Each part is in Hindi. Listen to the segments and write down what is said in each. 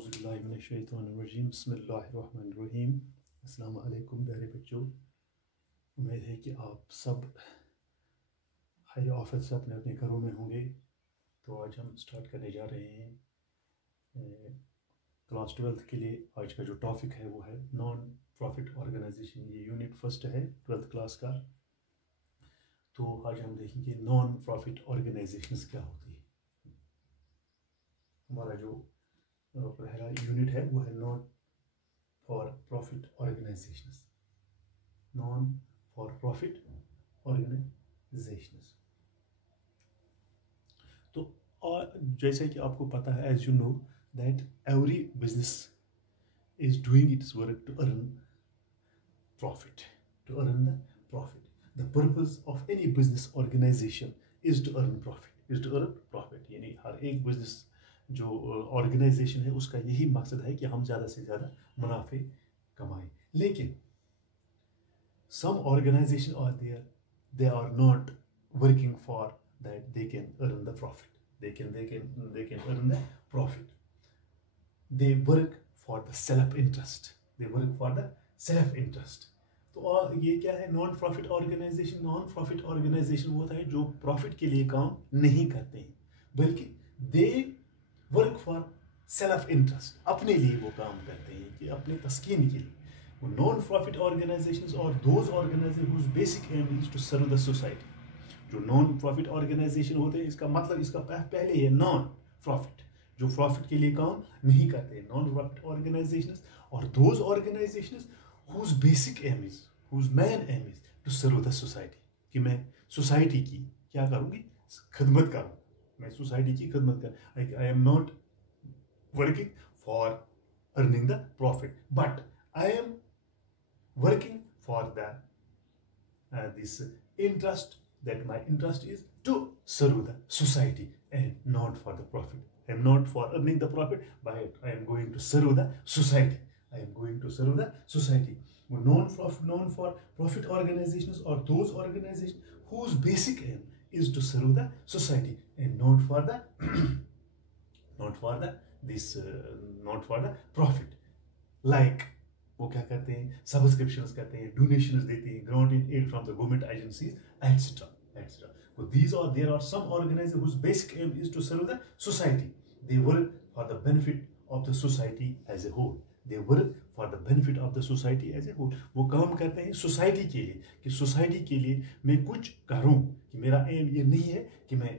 औज़ुबिल्लाहिमिनश्शैतानिर्रजीम बिस्मिल्लाहिर्रहमानिर्रहीम। अस्सलाम वालेकुम प्यारे बच्चों, उम्मीद है कि आप सब खैर आफियत से अपने अपने घरों में होंगे। तो आज हम स्टार्ट करने जा रहे हैं क्लास 12th के लिए। आज का जो टॉपिक है वो है नॉन प्रॉफिट ऑर्गेनाइजेशन। ये यूनिट फर्स्ट है 12th क्लास का। तो आज हम देखेंगे नॉन प्रॉफिट ऑर्गेनाइजेशंस क्या होती है। हमारा जो पहला यूनिट है वो है non for profit organisations. Non for profit organisations. तो और जैसे कि आपको पता है, as you know that every business is doing its work to earn profit, to earn the profit. The purpose of any business organisation is to earn profit, is to earn profit. यानी हर एक बिजनेस जो ऑर्गेनाइजेशन है उसका यही मकसद है कि हम ज़्यादा से ज़्यादा मुनाफे कमाएं। लेकिन some organisations are there, they are not working for that they can earn the profit, they can earn the profit. They work for the self interest, they work for the self interest. तो ये क्या है non profit organisation? Non profit organisation वो होता है जो प्रॉफिट के लिए काम नहीं करते हैं, बल्कि they work for self interest, अपने लिए वो काम करते हैं कि अपने तस्कीन के लिए। नॉन प्रॉफिट ऑर्गेनाइजेशंस और those organisations whose basic aim is to serve the society. जो नॉन प्रॉफिट ऑर्गेनाइजेशन होते हैं, इसका मतलब इसका पहले है नॉन प्रॉफिट, जो प्रॉफिट के लिए काम नहीं करते हैं, नॉन प्रॉफिट ऑर्गेनाइजेशंस। और those organisations whose basic aim is, whose main aim is to serve the society, कि मैं सोसाइटी की क्या करूँगी, खिदमत करूँ, मैं सोसाइटी की खिदमत कर। I am not working for earning the profit, but I am working for the this interest, that my interest is to serve the society and not for the profit. I am not for earning the profit, but I am going to serve the society. I am going to serve the society. Known for profit organizations or those organizations whose basic aim is to serve the society and not for the not for the profit. Like वो क्या करते हैं, सब्सक्रिप्शंस करते हैं, डोनेशंस देते हैं, grant in aid from the government agencies etcetera etcetera. So there are some organizations whose basic aim is to serve the society. They work for the benefit of the society as a whole. They work for the benefit of the society as a whole. वो काम करते हैं सोसाइटी के लिए, कि सोसाइटी के लिए मैं कुछ करूं, कि मेरा एम ये नहीं है कि मैं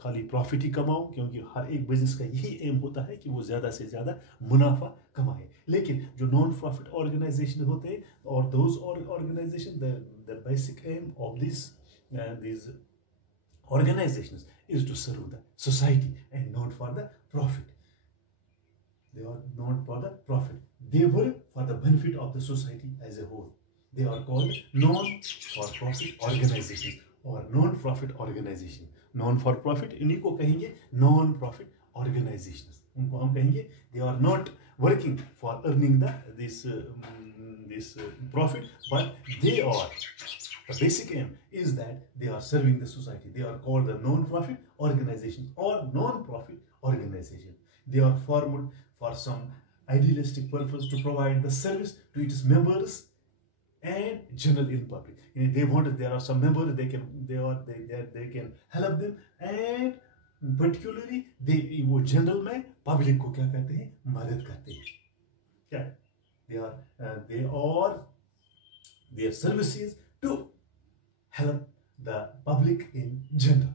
खाली प्रॉफिट ही कमाऊं, क्योंकि हर एक बिजनेस का यही एम होता है कि वो ज़्यादा से ज़्यादा मुनाफा कमाए। लेकिन जो नॉन प्रॉफिट ऑर्गेनाइजेशन होते हैं और those organisation, the basic aim of these organizations is to serve the society and not for the profit. They are not for the profit. They work for the benefit of the society as a whole. They are called non-for-profit organizations or non-profit organization. Non-for-profit इन्हीं को कहेंगे non-profit organizations. उनको हम कहेंगे they are not working for earning this profit, but they are, the basic aim is that they are serving the society. They are called the non-profit organizations or non-profit organization. They are formed for some idealistic purpose to provide the service to its members and general in public. They want, there are some members they can help them, and particularly वो general में public को क्या करते हैं, मदद करते हैं। क्या their services to help the public in general.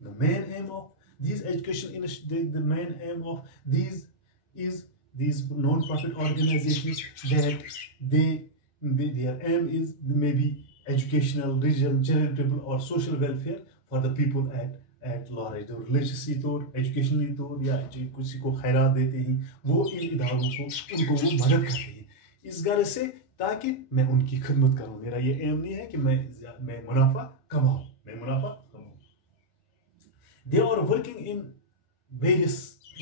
The main aim of these education initiatives, the main aim of these is these non-profit organizations, that their aim is maybe educational, regional, charitable or social welfare for the people at large. जो रिलीजियसली तौर, एजुकेशनली तौर या किसी को खैरात देते हैं, वो इन इदारों को उनको वो मदद करते हैं इस गर्ज से, ताकि मैं उनकी खिदमत करूं। मेरा ये एम नहीं है कि मैं मुनाफा कमाऊं, They are working in various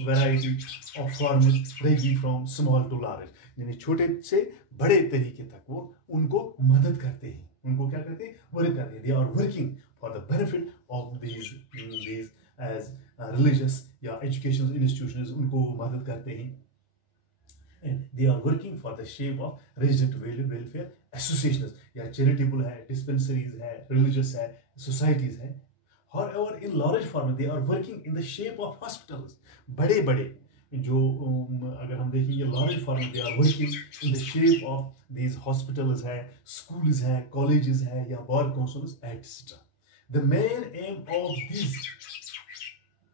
variety of forms ranging from small to large. यानी छोटे से बड़े तरीके तक वो उनको मदद करते हैं, उनको क्या करते हैं, वर्क करते हैं। They are working for the benefit of these as religious या एजुकेशन इंस्टीट्यूशंस उनको मदद करते हैं and they are working for the shape of resident welfare associations या charitable है dispensaries है religious है societies है however in large form they are working in the shape of hospitals बड़े बड़े जो अगर हम देखेंगे large form they are working in the shape of these hospitals है schools है colleges है या bar councils etc. The main aim of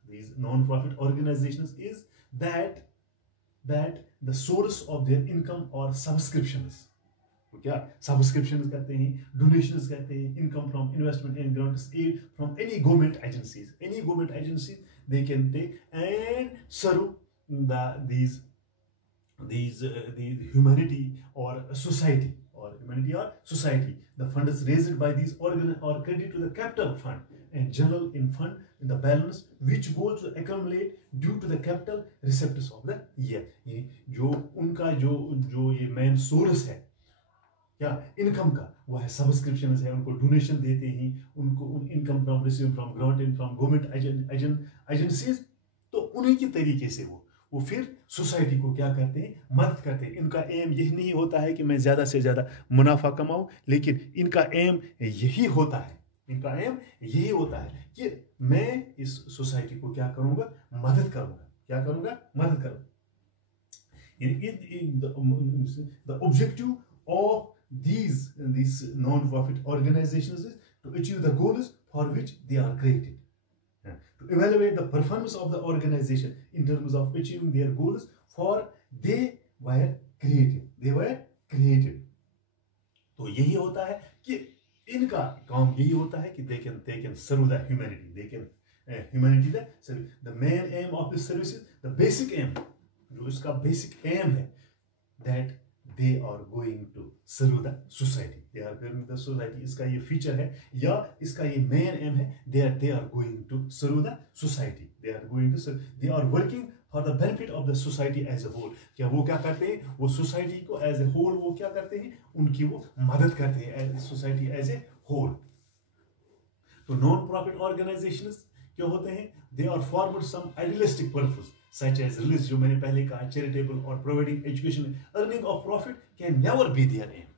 these non-profit organizations is that the source of their income or subscriptions तो क्या subscriptions करते हैं donations करते हैं income from investment and grants aid from any government agencies they can take and serve these humanity or society the funds raised by these organ or credit to the capital fund and general in fund in the balance which goes to accumulate due to the capital receptors of the year जो उनका जो ये मेन सोर्स है क्या इनकम का वो है सब्सक्रिप्शंस है उनको डोनेशन देते हैं उनको income from receive from grant and from government agencies तो उन्हीं के तरीके से वो फिर सोसाइटी को क्या करते हैं मदद करते हैं इनका एम यही नहीं होता है कि मैं ज़्यादा से ज़्यादा मुनाफा कमाऊं लेकिन इनका एम यही होता है कि मैं इस सोसाइटी को क्या करूंगा मदद करूंगा the objective of these non-profit organizations is to achieve the goals for which they are created to evaluate the performance of the organization in terms of achieving their goals for they were created तो यही होता है कि इनका काम यही होता है कि they can serve the humanity the main aim of this service is the basic aim जो इसका basic aim है that they are going to serve the society इसका ये feature है या इसका ये main aim है they are going to serve the society they are working for the benefit of the society as a whole क्या वो क्या करते हैं वो society को as a whole वो क्या करते हैं उनकी वो मदद करते हैं society as a whole तो non-profit organizations क्या होते हैं they are formed some idealistic purpose such as religious जो मैंने पहले कहा charitable or providing education earning of profit can never be their aim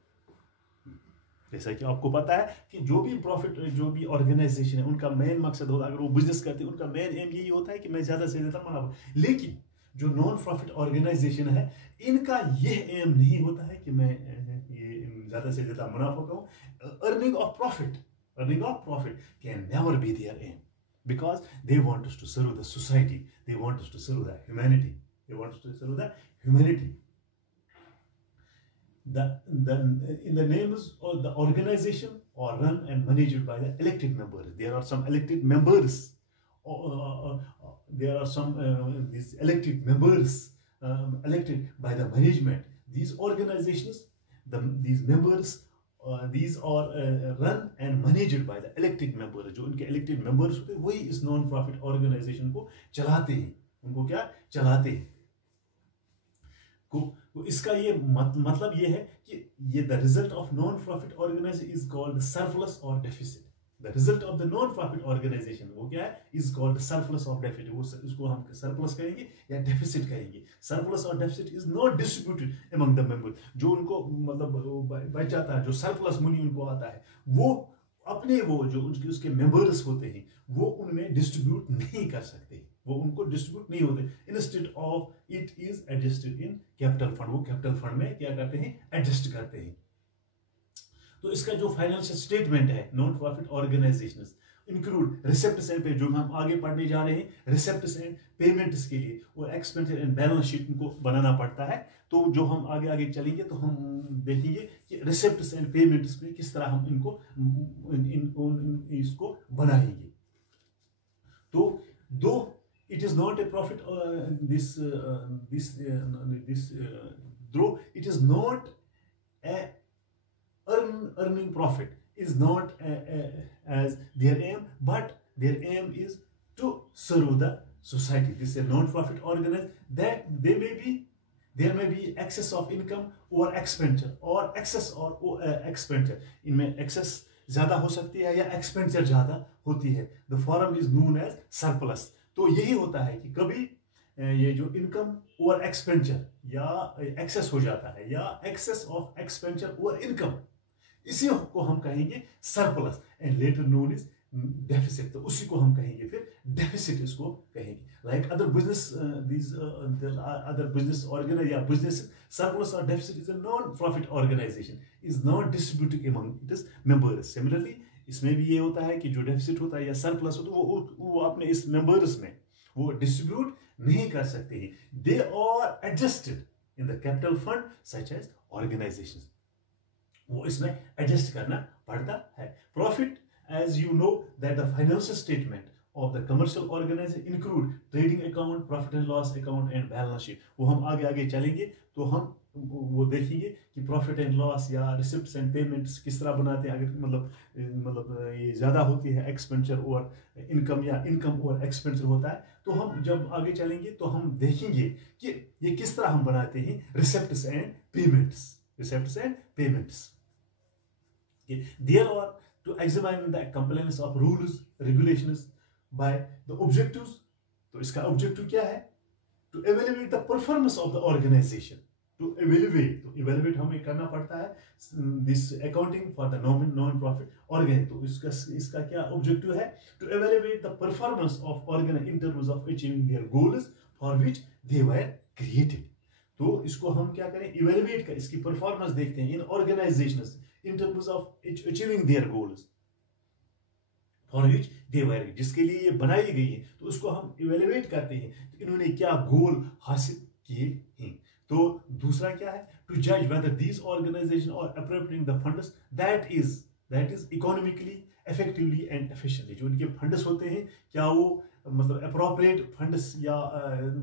जैसा कि आपको पता है कि जो भी ऑर्गेनाइजेशन है उनका मेन मकसद होता है अगर वो बिजनेस करते हैं उनका मेन एम यही होता है कि मैं ज्यादा से ज्यादा मुनाफा लेकिन जो नॉन प्रॉफिट ऑर्गेनाइजेशन है इनका यह एम नहीं होता है कि मैं ये ज्यादा से ज्यादा मुनाफा करूं earning of profit can never be their aim because they want us to serve the society they want us to serve the humanity in the names of the organization are run and managed by the elected members there are some elected members there are some these elected members elected by the management these organizations these members these are run and managed by the elected members जो उनके elected members होते हैं वही इस non profit organization को चलाते हैं उनको क्या चलाते हैं को इसका ये मतलब ये है कि ये the result of non profit organization is called surplus or deficit the result of the non profit organization वो क्या है is called surplus or deficit वो इसको हम surplus कहेंगे या deficit कहेंगे surplus or deficit is not distributed among the members जो उनको मतलब बच जाता है जो surplus money उनको आता है वो अपने वो जो उसके members होते हैं वो उनमें distribute नहीं कर सकते वो उनको distribute नहीं होते instead of it is adjusted in capital fund वो capital fund में क्या करते हैं adjust करते हैं तो इसका जो फाइनेंशियल स्टेटमेंट है non profit organisations include receipts and pay जो हम आगे पढ़ने जा रहे हैं रिसेप्ट्स एंड पेमेंट्स के लिए वो एक्सपेंडिचर एंड बैलेंस शीट को बनाना पड़ता है तो जो हम आगे चलेंगे तो हम देखेंगे कि रिसेप्ट्स एंड पेमेंट्स में किस तरह हम इसको बनाएंगे तो दो it is not a profit though it is not a earning profit is not as their aim but their aim is to serve the society this is a non-profit organization that there may be excess of income or expenditure or excess or expenditure इनमें excess ज्यादा हो सकती है या एक्सपेंडिचर ज्यादा होती है, the form is known as surplus. तो यही होता है कि कभी ये जो इनकम और एक्सपेंडिचर या एक्सेस हो जाता है, या एक्सेस ऑफ एक्सपेंडिचर और इनकम, इसी को हम कहेंगे surplus, and later known is deficit. तो उसी को हम कहेंगे फिर डेफिसिट, इसको कहेंगे। Like other business, these other business organ या business, surplus or deficit is a non-profit organization, is not distributed among its members. Similarly, इसमें भी ये होता है कि जो डेफिसिट होता है या सरप्लस होता है वो अपने इस मेंबर्स में वो डिस्ट्रीब्यूट नहीं कर सकते हैं। They are adjusted in the capital fund such as organisations, वो इसमें एडजस्ट करना पड़ता है। Profit, as you know that the financial statement of the commercial organization include trading account, profit and loss account and balance sheet। वो हम आगे आगे चलेंगे तो हम वो देखेंगे कि प्रॉफिट एंड लॉस या रिसिप्ट्स एंड पेमेंट्स किस तरह बनाते हैं। अगर मतलब ये ज़्यादा होती है एक्सपेंडिचर और इनकम, या इनकम और एक्सपेंडिचर होता है, तो हम जब आगे चलेंगे तो हम देखेंगे कि ये किस तरह हम बनाते हैं receipts and payments, receipts and payments. There are to examine the compliance of rules, regulations by the objectives। तो इसका ऑब्जेक्टिव क्या है? To evaluate the performance of the organization। To evaluate, तो evaluate हमें करना पड़ता है this accounting for the non-profit organ। तो इसका क्या ऑब्जेक्टिव है? To evaluate the performance of organ in terms of achieving their goals for which they were created। तो इसको हम क्या करें? इवेल्युएट कर, इसकी परफॉर्मेंस देखते हैं इन organisations in terms of achieving their goals for which they were, जिसके लिए ये बनाई गई है, तो उसको हम इवेल्युएट करते हैं तो इन्होंने क्या गोल हासिल किए हैं। तो दूसरा क्या है? to judge whether these organizations are appropriating the funds that is economically, effectively and efficiently। जो इनके फंड्स होते हैं क्या वो मतलब appropriate funds, या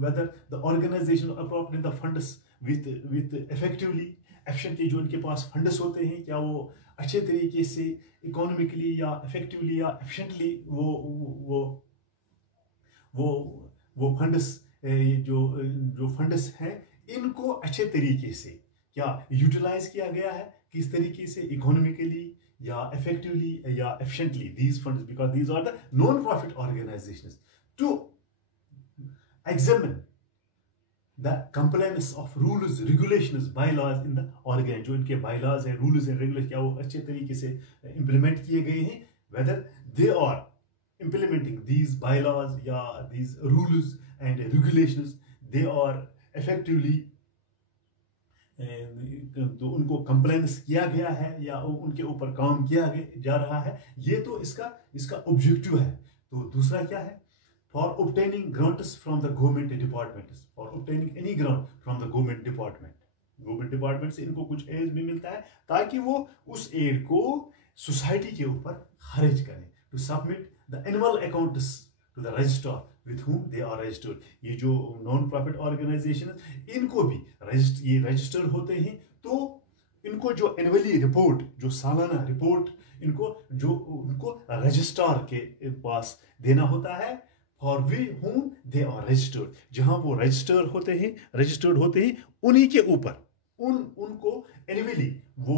whether the organization appropriate the funds with effectively, efficiently, जो इनके पास फंड्स होते हैं क्या वो अच्छे तरीके से इकोनॉमिकली या इफेक्टिवली या एफिशिएंटली वो फंड्स जो फंड्स हैं इनको अच्छे तरीके से क्या यूटिलाइज किया गया है, किस तरीके से इकोनॉमिकली या इफेक्टिवली या efficiently these funds, because these are the non profit organisations. To examine the compliance of rules, regulations, bylaws in the organ, जो इनके bylaws हैं, rules and regulations क्या वो अच्छे तरीके से implement किए गए हैं, whether they are implementing these bylaws या these rules and regulations, they are effectively तो उनको compliance किया गया है या उनके ऊपर काम किया जा रहा है, ये तो इसका objective है। तो दूसरा क्या है? For obtaining grants from the government departments, for obtaining any grant from the government department से इनको कुछ एड भी मिलता है ताकि वो उस एड को सोसाइटी के ऊपर खर्च करें। To submit the annual accounts to the registrar with whom they are registered। ये जो नॉन प्रॉफिट ऑर्गेनाइजेशन इनको भी ये रजिस्टर होते हैं, तो इनको जो एनुअली रिपोर्ट, जो सालाना रिपोर्ट उनको रजिस्ट्रार के पास देना होता है, for whom they are registered। जहां वो रजिस्टर्ड होते हैं उन्हीं के ऊपर उनको एनुअली वो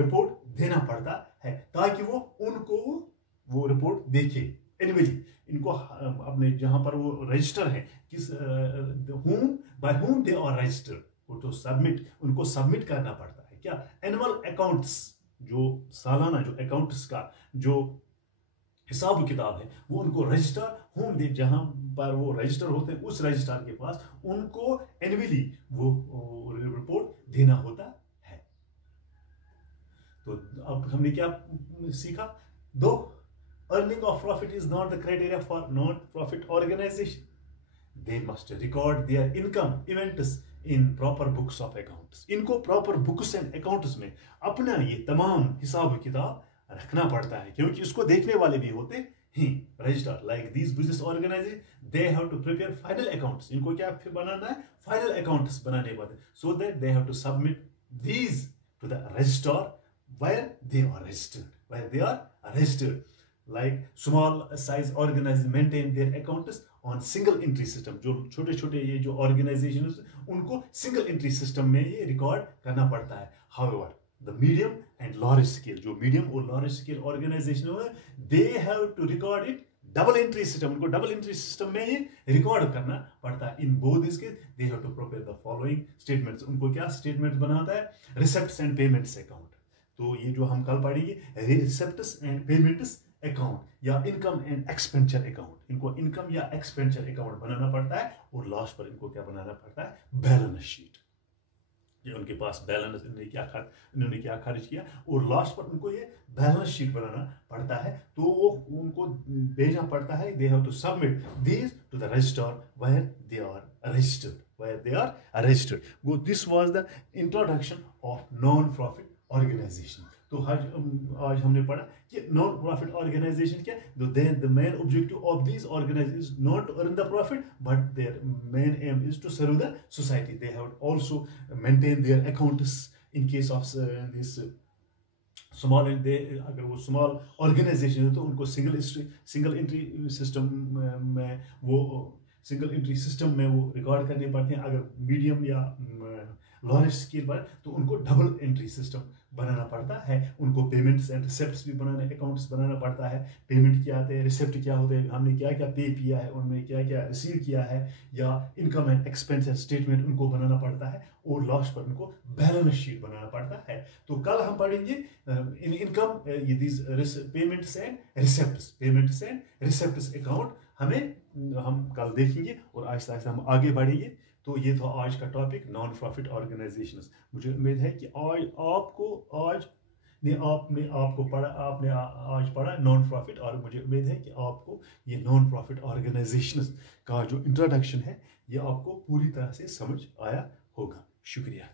रिपोर्ट देना पड़ता है ताकि वो रिपोर्ट देखे एनुअली। इनको अपने जहां पर वो रजिस्टर है by whom they are registered, उनको सबमिट करना पड़ता है क्या? एनुअल अकाउंट्स, जो सालाना जो अकाउंट्स का जो हिसाब किताब है वो उनको रजिस्टर जहां पर वो रजिस्टर होते हैं उस रजिस्ट्रार के पास उनको एनुअली वो रिपोर्ट देना होता है। तो अब हमने क्या सीखा? दो, earning of profit is not the criteria for non profit organisation, they must record their income events in proper books of accounts. इनको प्रॉपर बुक्स एंड अकाउंट्स में अपना ये तमाम हिसाब किताब रखना पड़ता है, क्योंकि इसको देखने वाले भी होते हैं registrar. Like these business organisation they have to prepare final accounts. इनको क्या फिर बनाना है? फाइनल अकाउंट्स बनाने पड़ते हैं, so that they have to submit these to the registrar where they are registered। Like small size organizations maintain their accounts on single entry system। जो छोटे छोटे ये जो organizations उनको single entry system में ये रिकॉर्ड करना पड़ता है। However, the medium and large scale, जो मीडियम और लार्ज स्केल ऑर्गेनाइजेशन है, they have to record it double entry system, उनको डबल एंट्री सिस्टम में ये रिकॉर्ड करना पड़ता है। इन बोथ इसके they have to prepare the following statements, उनको क्या स्टेटमेंट बनाता है, रिसेप्ट्स एंड पेमेंट्स अकाउंट। तो ये जो हम कल पढ़ेंगे रिसेप्ट्स एंड पेमेंट्स अकाउंट या इनकम एंड एक्सपेंडिचर अकाउंट, इनको इनकम या एक्सपेंडिचर अकाउंट बनाना पड़ता है, और लास्ट पर इनको क्या बनाना पड़ता है, बैलेंस शीट। ये उनके पास बैलेंस, इन्होंने क्या खर्च किया, और लास्ट पर उनको ये बैलेंस शीट बनाना पड़ता है। तो वो उनको भेजना पड़ता है, they have to submit these to the register where they are registered. This was the introduction of non profit organisation. तो आज हमने पढ़ा कि नॉन प्रॉफिट ऑर्गेनाइजेशन क्या, the main objective of these organisation not to earn the profit but their main aim is to serve the society. They have also maintain their accounts in case of this small, अगर वो स्मॉल ऑर्गेनाइजेशन है तो उनको सिंगल एंट्री सिस्टम में वो रिकॉर्ड करने पड़ते हैं। अगर मीडियम या लार्ज स्केल पर तो उनको डबल एंट्री सिस्टम बनाना पड़ता है, उनको पेमेंट्स एंड रिसेप्ट्स भी बनाने, अकाउंट्स बनाना पड़ता है। पेमेंट क्या आते हैं, रिसेप्ट क्या होते हैं, हमने क्या क्या पे किया है, उनमें क्या क्या रिसीव किया है, या इनकम एंड एक्सपेंस स्टेटमेंट उनको बनाना पड़ता है, और लास्ट पर उनको बैलेंस शीट बनाना पड़ता है। तो कल हम पढ़ेंगे इन income payments and receipts account हम कल देखेंगे, और आहिस्ता आहिस्ता हम आगे बढ़ेंगे। तो ये था आज का टॉपिक, नॉन प्रॉफिट ऑर्गेनाइजेशंस। मुझे उम्मीद है कि आपने आज पढ़ा नॉन प्रॉफिट, और मुझे उम्मीद है कि आपको ये नॉन प्रॉफिट ऑर्गेनाइजेशंस का जो इंट्रोडक्शन है ये आपको पूरी तरह से समझ आया होगा। शुक्रिया।